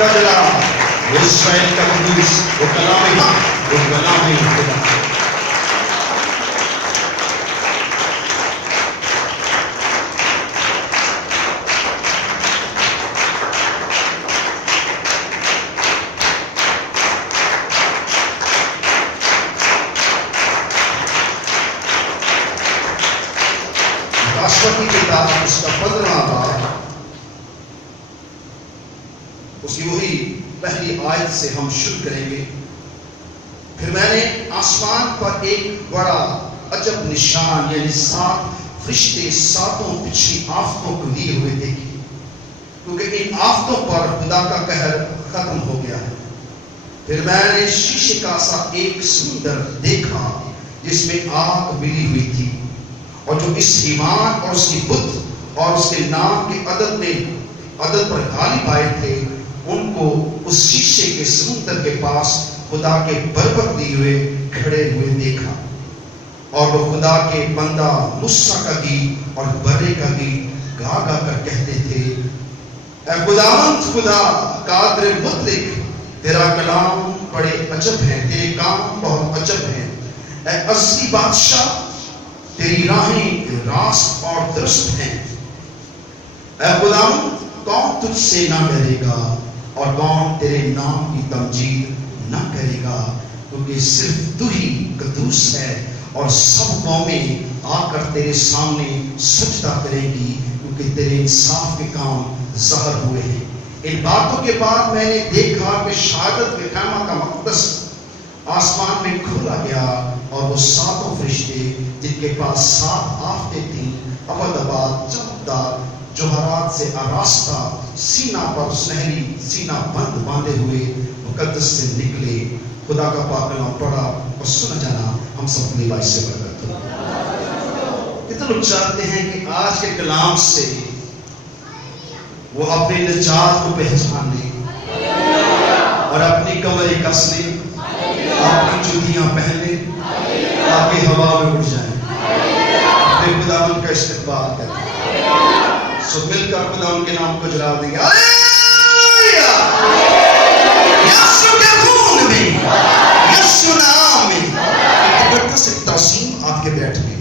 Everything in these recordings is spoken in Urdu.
کا جلال، وہ اسرائیل کا قدوس، وہ کلام حق، وہ کلام خدا۔ کی کتاب اس کا 15واں باب، اس کی وہی پہلی آیت سے ہم شروع کریں گے۔ پھر میں نے آسمان پر ایک بڑا عجب نشان، یعنی 7 فرشتے 7 پچھلی آفتوں کو لیے ہوئے دیکھے، کیونکہ ان آفتوں پر خدا کا قہر ختم ہو گیا ہے۔ پھر میں نے شیشے کا سا ایک سمندر دیکھا جس میں آگ ملی ہوئی تھی، اور جو اس حیوان اور اس کی بت اور اس کے نام کے عدد پر غالب آئے تھے، ان کو اس شیشے کے سمندر کے پاس خدا کے بربط لیے ہوئے کھڑے ہوئے دیکھا، اور وہ خدا کے بندہ موسیٰ کا گیت اور برے کا گیت گا گا کر کہتے تھے: اے خداوند خدا قادر مطلق، تیرا کلام بڑے عجب ہیں، تیرے کام بہت عجب ہیں۔ اے ازلی بادشاہ، تیری راہیں راست اور درست ہیں۔ اے خداوند، کون تجھ سے نہ ڈرے گا اور کون تیرے نام کی تمجید نہ کرے گا، کیونکہ صرف تو ہی قدوس ہے، اور سب قومیں آ کر تیرے سامنے سجدہ کریں گی، کیونکہ تیرے انصاف کے کام ظاہر ہوئے ہیں۔ ان باتوں کے بعد میں نے دیکھا کہ شہادت کے خیمہ کا مقدس آسمان میں کھولا گیا، اور وہ 7 فرشتے جن کے پاس 7 آفتیں تھیں، ابد چمکدار جوہرات سے آراستہ، سینہ پر سنہری سینہ بند باندھے ہوئے مقدس سے نکلے۔ خدا کا پاک کلام پڑھا اور سنا جانا ہم سب کے لیے باعث برکت ہو۔ کتنے لوگ چاہتے ہیں کہ آج کے کلام سے وہ اپنے نجات کو پہچانے اور اپنی کمریں کسنے، اپنی جوتیاں پہنے، تاکہ ہوا میں اڑ جائیں، اپنے خداوند کا استقبال کریں۔ سو مل کر خداوند کے نام کو جلال دیں گے۔ ہلیلویا! یسوع کے خون میں، یسوع نام میں مقدس تعظیم آپ کے بیٹھنے۔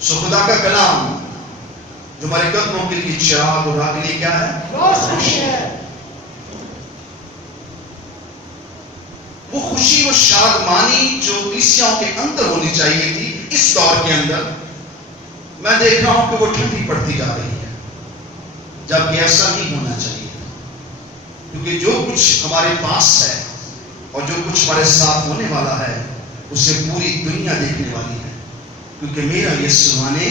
سو خدا کا کلام جو ہمارے قدموں کے لیے چراغ اور راہ کے لیے کیا ہے؟ روشنی ہے۔ وہ خوشی و شادمانی جو کلیسیاؤں کے اندر ہونی چاہیے تھی اس دور کے اندر، میں دیکھ رہا ہوں کہ وہ ٹھنڈی پڑتی جا رہی ہے، جبکہ ایسا نہیں ہونا چاہیے، کیونکہ جو کچھ ہمارے پاس ہے اور جو کچھ ہمارے ساتھ ہونے والا ہے اسے پوری دنیا دیکھنے والی ہے، کیونکہ میرا یسوع نے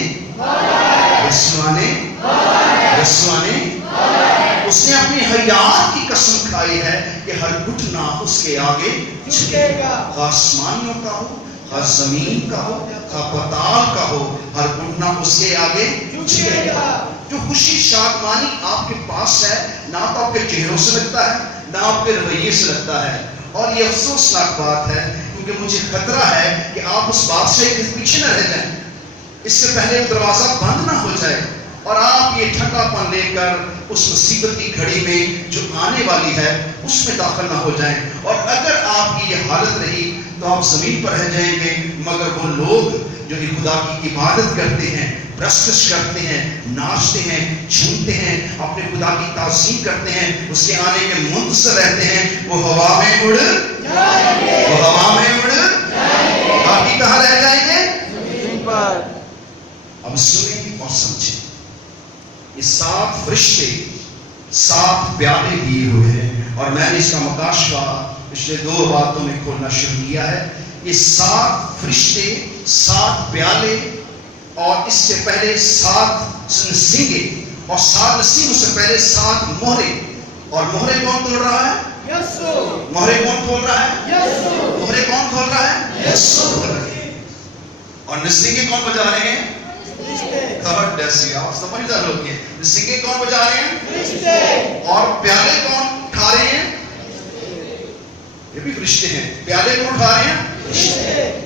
اس نے اپنی حیات کی قسم کھائی ہے کہ ہر گھٹنا اس کے آگے جھکے گا، خواہ آسمانیوں کا ہو، خواہ زمین کا ہو، خواہ پتال کا ہو، ہر گھٹنا اس کے آگے جھکے گا۔ جو خوشی شادمانی آپ کے پاس ہے، نہ تو آپ کے چہروں سے لگتا ہے، نہ آپ کے رویے سے لگتا ہے، اور یہ افسوسناک بات ہے، کیونکہ مجھے خطرہ ہے کہ آپ اس بادشاہ کے پیچھے نہ رہ جائیں، اس سے پہلے دروازہ بند نہ ہو جائے، اور آپ یہ ٹھنڈا پن لے کر اس مصیبت کی گھڑی میں جو آنے والی ہے اس میں داخل نہ ہو جائیں۔ اور اگر آپ کی یہ حالت رہی تو آپ زمین پر رہ جائیں گے، مگر وہ لوگ جو خدا کی عبادت کرتے ہیں، پرستش کرتے ہیں، ناچتے ہیں، جھومتے ہیں، اپنے خدا کی تعظیم کرتے ہیں، اس کے آنے کے منتظر رہتے ہیں، وہ ہوا میں اڑ باقی کہاں رہ جائیں گے؟ زمین پر۔ اب سنیں اور سمجھیں، یہ 7 فرشتے 7 پیالے دیے ہوئے ہیں، اور میں نے اس کا مکاشفہ پچھلے 2 باتوں میں کھولنا شروع کیا ہے۔ یہ 7 فرشتے 7 پیالے، اور اس سے پہلے 7 سنگے، اور 7 نسیموں سے پہلے 7 مہرے، اور مہرے کون کھول رہا ہے؟ یسوع۔ مہرے کون کھول رہا ہے؟ یسوع۔ مہرے کون کھول رہا ہے؟ یسوع کھول رہا ہے۔ اور نسنگے کون بجا رہے ہیں؟ خبر ڈیسی، آپ سمجھدار لوگ ہیں۔ نسنگے کون بجا رہے ہیں؟ اور پیالے کون کھا رہے ہیں؟ یہ بھی فرشتے ہیں۔ پیالے کون کھا رہے ہیں؟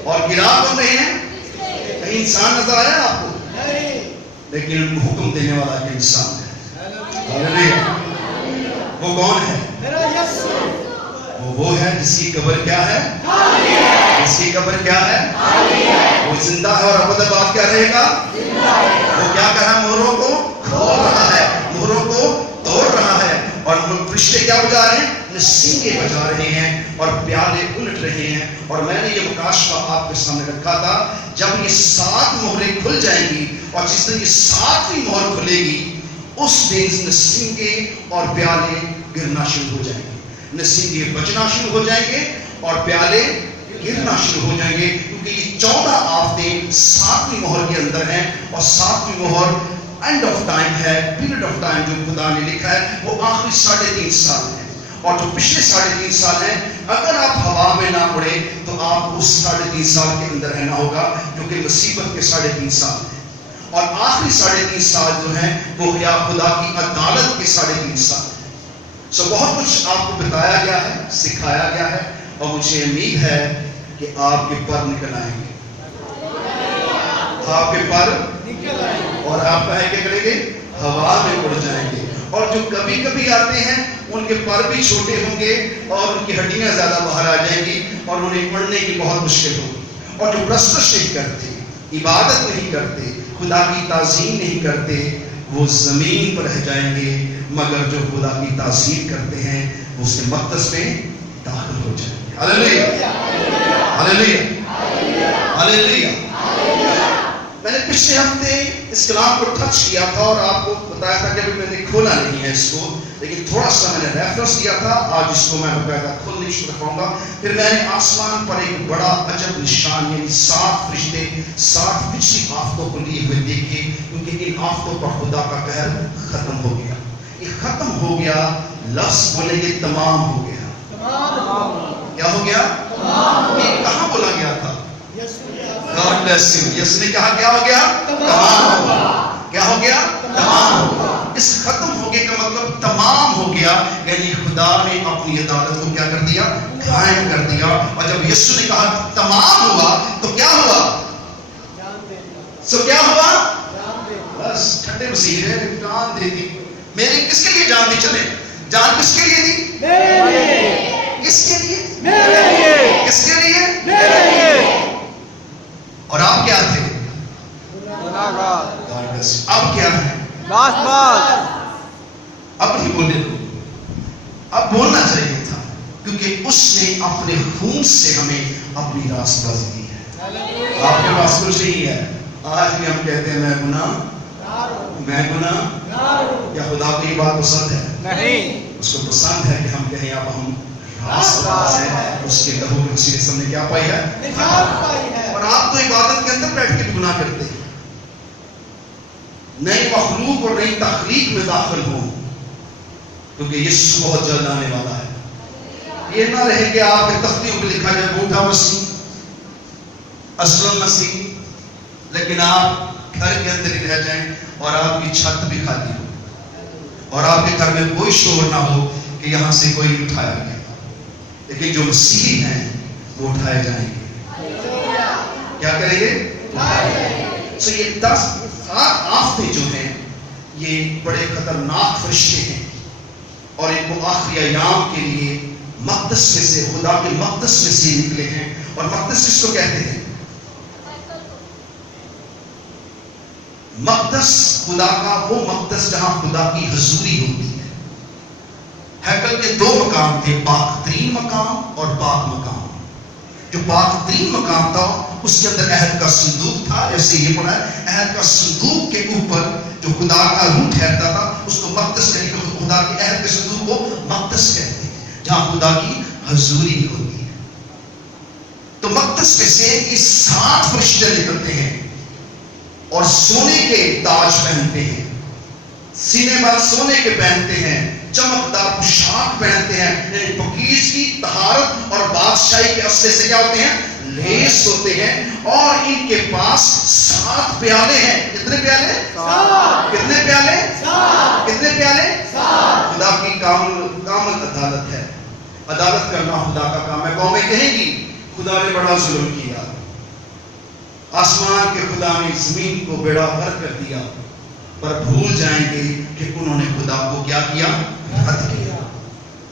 اور گرا کون رہے ہیں؟ کہیں انسان نظر آیا آپ کو؟ لیکن ان کو حکم دینے والا ایک انسان ہے. ہاللیلویہ. وہ کون ہے؟ وہ ہے جس کی قبر کیا ہے؟ جس کی قبر کیا ہے؟ وہ زندہ ہے اور ابد آباد کیا رہے گا؟ وہ کیا کر رہا ہے؟ مہروں کو کھول رہا ہے, مہروں کو توڑ رہا ہے. اور فرشتے کیا بجا رہے ہیں؟ نسینگے بجا رہے ہیں اور پیالے الٹ رہے ہیں. اور میں نے یہ مکاشفہ آپ کے سامنے رکھا تھا, جب یہ 7 مہریں کھل جائیں گی اور جس دن یہ 7ویں مہر کھلے گی اس دن نسینگے اور پیالے گرنا شروع ہو جائیں گے. نسینگے بجنا شروع ہو جائیں گے اور پیالے گرنا شروع ہو جائیں گے, کیونکہ یہ 14 آفتیں 7ویں مہر کے اندر ہیں. اور 7ویں مہر اینڈ آف ٹائم ہے, پیریڈ آف ٹائم جو خدا نے لکھا ہے وہ آخری 3.5 سال ہے. اور جو پچھلے 3.5 سال ہیں, اگر آپ ہوا میں نہ اڑے تو آپ اس 3.5 سال کے اندر رہنا ہوگا, جو کہ مصیبت کے 3.5 سال ہیں. اور آخری 3.5 سال جو ہیں وہ خدا کی عدالت کے 3.5 سال ہیں. بہت کچھ آپ کو بتایا گیا ہے, سکھایا گیا ہے, اور مجھے امید ہے کہ آپ کے پر نکل آئیں گے. آپ کے پر نکل آئیں گے اور آپ کہیں کیا کریں گے؟ ہوا میں اڑ جائیں گے. اور جو کبھی کبھی آتے ہیں ان کے پر بھی چھوٹے ہوں گے اور ان کی ہڈیاں زیادہ باہر آ جائیں گی اور انہیں اڑنے کی بہت مشکل ہوگی. اور جو پرستش نہیں کرتے, عبادت نہیں کرتے, خدا کی تعظیم نہیں کرتے, وہ زمین پر رہ جائیں گے. مگر جو خدا کی تعظیم کرتے ہیں وہ اس کے مقدس میں داخل ہو جائیں گے. ہاللیلویہ, ہاللیلویہ, ہاللیلویہ. میں نے پچھلے ہفتے اس کلام کو ٹچ کیا تھا اور آپ کو بتایا تھا کہ میں نے کھولا نہیں ہے اس کو, لیکن تھوڑا سا میں نے ریفرنس دیا تھا. آج اس کو میں باقاعدہ کھولنے شروع رکھاؤں گا. پھر میں نے آسمان پر ایک بڑا عجب نشان, یعنی 7 فرشتے 7 پچھلی آفتوں کو لیے ہوئے دیکھے, کیونکہ ان آفتوں پر خدا کا قہر ختم ہو گیا. یہ ختم ہو گیا, لفظ بولے یہ تمام ہو گیا. کیا ہو گیا؟ یہ کہاں بولا گیا تھا؟ God bless you. یس نے کہا کیا ہو گیا؟ تمام ہو گیا. کیا ہو گیا؟ تمام ہو گیا. اس ختم ہو گئے کا مطلب تمام ہو گیا, یعنی خدا نے اپنی عدالت کو کیا کر دیا؟ قائم کر دیا. اور جب یسوع نے کہا تمام ہوا تو کیا ہوا؟ کیا ہوا؟ بس ٹھنڈے مسیح ہے, جان دے دی. میری کس کے لیے جان دی؟ چلے, جان کس کے لیے دی؟ میرے. کس کے لیے؟ میرے لیے. کس کے لیے؟ میرے لیے. اور آپ کیا تھے؟ اب کیا ہے؟ اب نہیں بولنے دو. اب بولنا چاہیے تھا, کیونکہ اس نے اپنے خون سے ہمیں اپنی راست بازی دی ہے. آپ کے پاس کچھ نہیں ہے. آج بھی ہم کہتے ہیں میں گناہ کیا خدا کو یہ بات پسند ہے؟ نہیں. اس کو پسند ہے کہ ہم کہیں اب ہم راست باز ہیں. اس کے لہو میں اسی قسم نے کیا پائی ہے؟ اور آپ تو عبادت کے اندر بیٹھ کے بھی گناہ کرتے ہیں. نئی مخلوق اور نئی تخلیق میں داخل ہوں, کیونکہ یسوع بہت جلد آنے والا ہے. یہ نہ رہے کہ آپ کے تختیوں پہ لکھا جائے بوٹا مسیح, اسلم مسیح, لیکن آپ گھر کے اندر ہی رہ جائیں اور آپ کی چھت بھی خالی ہو اور آپ کے گھر میں کوئی شور نہ ہو کہ یہاں سے کوئی اٹھایا گیا. لیکن جو مسیحی ہیں وہ اٹھائے جائیں گے. کیا کریں گے؟ یہ 10 آفتیں جو ہیں یہ بڑے خطرناک فرشتے ہیں, اور ان کو آخری ایام کے لیے مقدس میں سے, خدا کے مقدس میں سے نکلے ہیں. اور مقدس کس کو کہتے ہیں؟ مقدس خدا کا وہ مقدس جہاں خدا کی حضوری ہوتی ہے. ہیکل کے 2 مقام تھے, پاک ترین مقام اور پاک مقام. جو پاک ترین مقام تھا اس کے اندر عہد کا صندوق تھا. جیسے یہ پڑھا ہے, عہد کا صندوق کے اوپر جو خدا کا روح ٹھہرتا تھا اس کو مقدس کہتے ہیں. خدا کے عہد کے صندوق کو مقدس کہتے ہیں, جہاں خدا کی حضوری ہوتی ہے. تو مقدس میں سے یہ 7 فرشتے نکلتے ہیں اور سونے کے تاج پہنتے ہیں, سینے پر سونے کے پہنتے ہیں, چمکدار پوشاک پہنتے ہیں, یعنی پاکیزگی, طہارت اور بادشاہی کے اصلے سے کیا ہوتے ہیں؟ لیس ہوتے ہیں. اور ان کے پاس 7 پیالے ہیں. کتنے پیالے؟ 7. کتنے پیالے؟ 7. کتنے پیالے؟ 7. خدا کی کامل عدالت ہے. عدالت کرنا خدا کا کام ہے. قومیں کہیں گی خدا نے بڑا ظلم کیا. آسمان کے خدا نے زمین کو بیڑا غرق کر دیا، پر بھول جائیں گے کہ انہوں نے خدا کو کیا کیا؟ رد کیا۔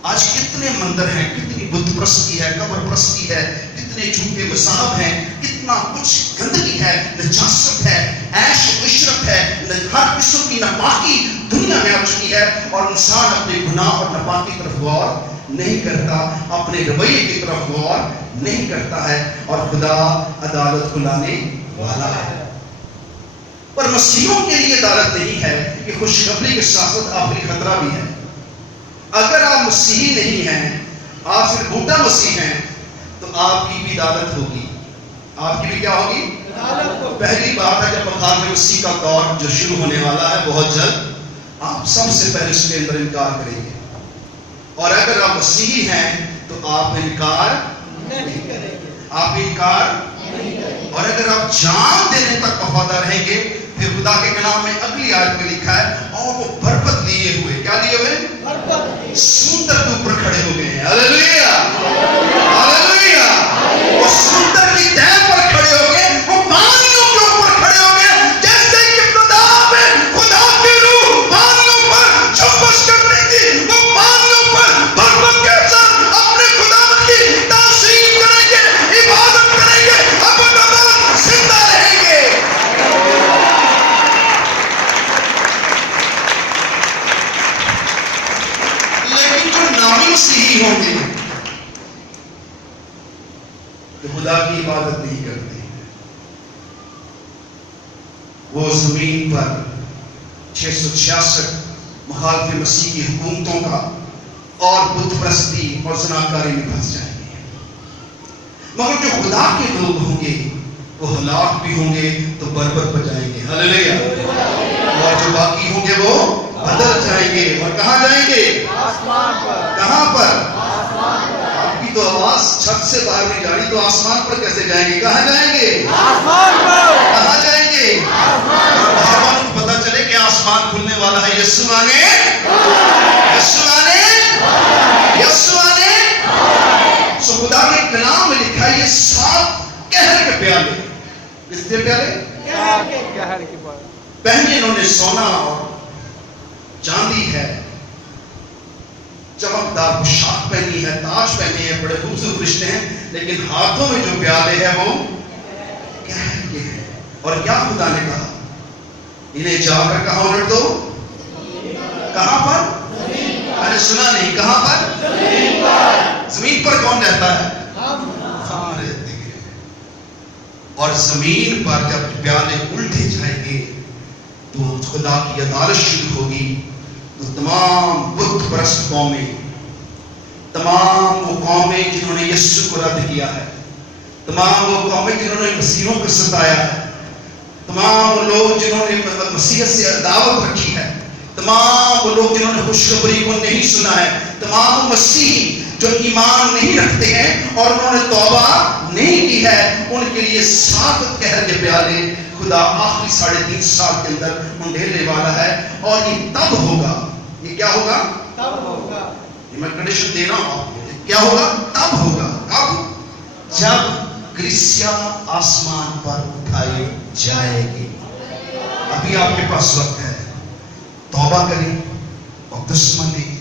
آج کتنے مندر ہیں، کتنی بت پرستی ہے، قبر پرستی ہے، کتنے جھوٹے مذاہب ہیں، کتنا کچھ گندگی ہے، نجاست ہے، عیش و عشرت ہے، ہر قسم کی ناپاکی دنیا میں آ چکی ہے، اور انسان اپنے گناہ اور ناپاکی کی طرف غور نہیں کرتا، اپنے رویے کی طرف غور نہیں کرتا ہے، اور خدا عدالت کو لانے والا ہے۔ پر مسیحیوں کے لیے عدالت نہیں ہے، یہ خوشخبری کے ساتھ ساتھ آخری خطرہ بھی ہے۔ اگر آپ مسیحی نہیں ہیں، آپ صرف بھوٹا مسیح ہیں، تو آپ کی بھی عدالت ہوگی۔ آپ کی بھی کیا ہوگی؟ پہلی بات ہے جب مخالف مسیح کا دور جو شروع ہونے والا ہے بہت جلد، آپ سب سے پہلے اس کے اندر انکار کریں گے، اور اگر آپ مسیحی ہیں تو آپ انکار نہیں کریں گے، آپ انکار نہیں کریں گے، اور اگر آپ جان دینے تک وفادار رہیں گے، پھر خدا کے کلام میں اگلی آیت میں لکھا ہے، اور وہ برکت لیے ہوئے، کیا لیے ہوئے؟ سمندر کے اوپر کھڑے ہو گئے ہیں۔ ہاللیلویا، ہاللیلویا۔ وہ سمندر کی تہہ پر کھڑے ہو گئے، وہ پانیوں کے اوپر کھڑے ہو گئے، جیسے کہ ابتدا میں خدا کی روح پانیوں پر جنبش کرتی تھی، وہ پانیوں پر برکت کے ساتھ اپنے خدا کی تعظیم کریں گے، عبادت کریں گے، ابد زندہ رہیں گے۔ لیکن جو نامی مسیحی ہوں گے، جو خدا کی عبادت نہیں کرتے، وہ زمین پر 666 مخالف مسیح کی حکومتوں کا اور بت پرستی اور زناکاری میں پھنس جائیں گے۔ مگر جو خدا کے لوگ ہوں گے وہ ہلاک بھی ہوں گے تو بربد بجائیں گے۔ ہاللیلویا۔ اور جو باقی ہوں گے وہ بدل جائیں گے، اور کہاں جائیں گے؟ آسمان پر۔ کہاں پر؟ آسمان پر۔ آپ کی تو آواز چھت سے باہر نہیں جا رہی، تو آسمان پر کیسے جائیں گے؟ کہاں جائیں گے؟ آسمان پر۔ کہاں جائیں گے؟ آسمان پر۔ بہربان کو پتہ چلے کہ آسمان کھلنے والا ہے۔ یسوع آنے، یسوع آنے، یسوع آنے۔ سو خدا کے کلام میں لکھا ہے یہ 7 قہر کے پیالے، کس کے پیالے؟ قہر کے پیالے۔ پہنے انہوں نے سونا اور چاندی ہے، چمکدار پوشاک پہنی ہے، تاج پہنے ہیں، بڑے خوبصورت فرشتے ہیں، لیکن ہاتھوں میں جو پیالے ہیں وہ قہر کے ہیں۔ اور کیا خدا نے کہا؟ انہیں جا کر کہاں الٹ دو؟ کہاں پر؟ میں نے سنا نہیں، کہاں پر؟ زمین پر۔ زمین پر کون رہتا ہے؟ ہم رہتے ہیں۔ اور زمین پر جب پیالے الٹے جائیں گے تو خدا کی عدالت شروع ہوگی، تو تمام بت پرست قومیں، تمام وہ قومیں جنہوں نے یسوع کو رد کیا ہے، تمام وہ قومیں جنہوں نے مسیحوں کو ستایا ہے، تمام وہ لوگ جنہوں نے مسیحیت سے عداوت رکھی ہے، تمام وہ لوگ جنہوں نے خوشخبری کو نہیں سنا ہے، تمام مسیحی جو ایمان نہیں رکھتے ہیں اور انہوں نے توبہ نہیں کی ہے، ان کے لیے 7 قہر کے پیالے خدا آخری 3.5 سال کے اندر انڈھیلنے والا ہے۔ اور یہ تب ہوگا، یہ کیا ہوگا؟ تب ہوگا۔ یہ میں کنڈیشن دے رہا ہوں آپ کو، کیا ہوگا؟ تب ہوگا۔ کب؟ جب کلیسیا آسمان پر اٹھائی جائے گی۔ ابھی آپ کے پاس وقت ہے، توبہ کریں، بپتسمہ لیں،